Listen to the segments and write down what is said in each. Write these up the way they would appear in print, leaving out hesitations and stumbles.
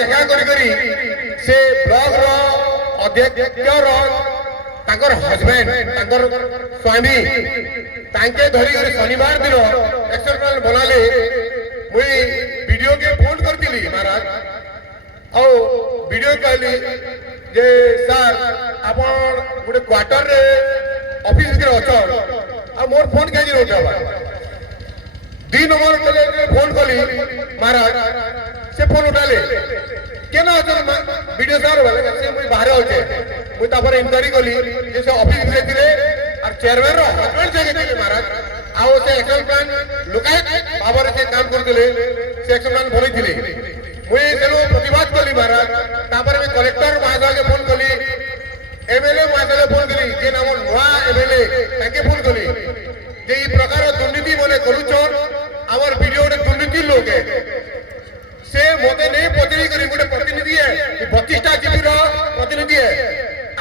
देखा करी से ब्लॉक रो अध्यक्ष रो ताकर हस्बैंड ताकर स्वामी तांके धरी कर शनिवार दिन एक्शन प्लान बनाले मुई वीडियो के फोन करतिली महाराज औ वीडियो कहली जे सर आपण गुटे क्वार्टर रे ऑफिस के अछन आ मोर फोन के जी उठावा 2 नंबर के फोन कली महाराज से फोन उठाले केना अछन वीडियो सर वाले से मुई बाहर होचे मुई तापर इंक्वायरी कली जे से ऑफिस रे थिले और चेयरमैन रो हस्बैंड जगे थिले महाराज आओ से एक्शन प्लान लुकायत बाबर से काम करतिले से एक्शन प्लान बनै थिले मुई सेलो प्रतिवाद कली महाराज तापर में कलेक्टर महाशय के फोन कली एमएलए महाशय फोन कली जे नाम नवा एमएलए ताके फोन कली जे ई प्रकार दुर्नीति मने करूछन हमर वीडियो रे दुर्नीति लोग है से मोते नहीं पचरी करी गोटे प्रतिनिधि है 32टा जीबी रो प्रतिनिधि है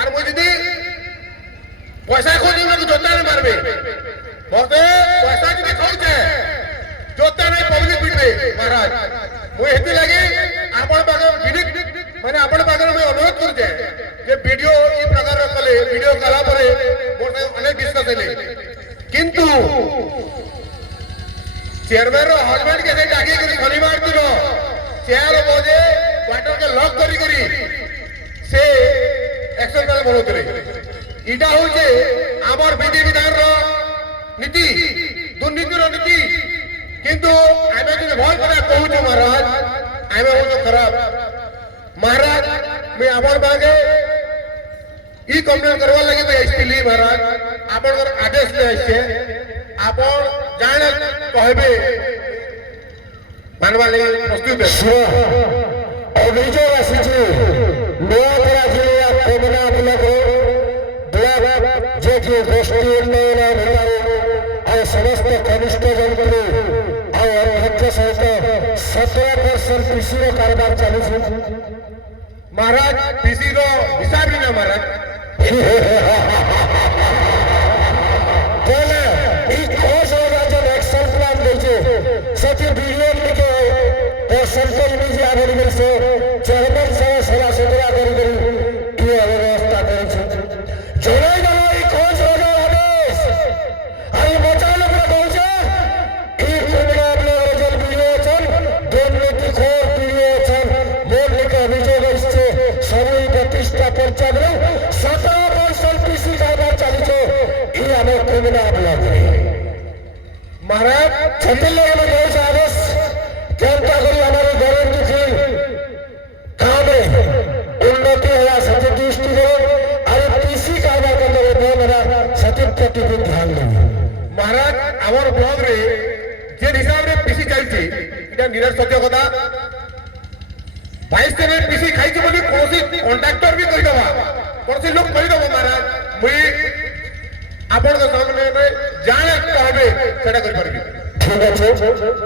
और मो जदी पैसा खोजी में जोता नहीं मारबे मोते पैसा जदी खाउछे जोता नहीं पब्लिक पिटबे महाराज मो हेती लागे आपण बागे विनित माने आपण बागे में अनुरोध करजे जे वीडियो ई प्रकार कले वीडियो कला परे मोर अनेक डिस्कस हेले किंतु चेयरमैन रो हस्बैंड के से डाकी करी शनिवार दिन 4 बजे क्वार्टर के लॉक करी से एक्शन प्लान बनोतले इटा होचे आमर विधि विधान रो नीति दुर्नीति रो नीति किंतु आमे जे भल करे कहूछु महाराज आमे हो खराब महाराज मैं आमर बागे ई कंप्लेन करवा लगी मैं आइसली महाराज आपन आदेश ले आइसे आपन जाने कहबे मानवा लगी प्रस्तुत है अभियोग आसीचे नयापड़ा जिला कोमना ब्लॉक ब्लॉक जे कि गोष्ठी उन्नयन अधिकारी और समस्त कनिष्ठ जनपद और अध्यक्ष सहित 17% कृषि रो कारोबार चालू छे महाराज पीसी रो हिसाब नहीं महाराज बोले ई खोज होगा जो एक्शन प्लान देजे सती वीडियो लिखे परसेंटेज में जे आवेदन से चेयरमैन से सलाह सुधरा करी ये व्यवस्था करे छे जोड़े गलो ई खोज होगा आदेश आई बचा लोग पहुंचे ई कुमड़ा ब्लॉक जल वीडियो छन दुर्नीति खोर वीडियो छन मोर लिखे अभियोग इससे सभी 32टा पंचायत 17% कृषि कारोबार चालू छे ई हमें कुमड़ा ब्लॉक महाराज छत्तीसगढ़ में बहुत आदेश जनता करी हमारे गरीब दुखी काम में उन्नति है सचिव दृष्टि दो और कृषि कारोबार के अंदर दो मेरा सचिव प्रतिदिन ध्यान देंगे महाराज आवर ब्लॉग रे जे हिसाब रे पीसी चलछि इटा निराश सत्य कथा 22 दिन पीसी खाइछि बोली कोसी कॉन्ट्रैक्टर भी कहि दबा कोसी लोग कहि दबा महाराज मुई आपण के सामने में जाने कहबे सेटा करि परबी ठीक है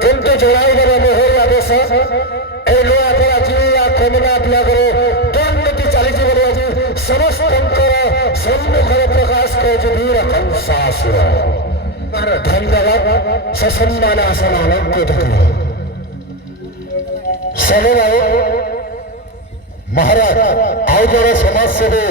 किंतु जोड़ाई करे मोहर आदेश ए लो अपना जिला कोमना ब्लॉक रो दुर्नीति चालीछि बोले आज समस्तंकर सम्मुखर प्रकाश को जो वीर कंसास महाराज धन्यवाद ससम्मान आसन को धन्यवाद चलो महाराज आओ जरा समाज सेवी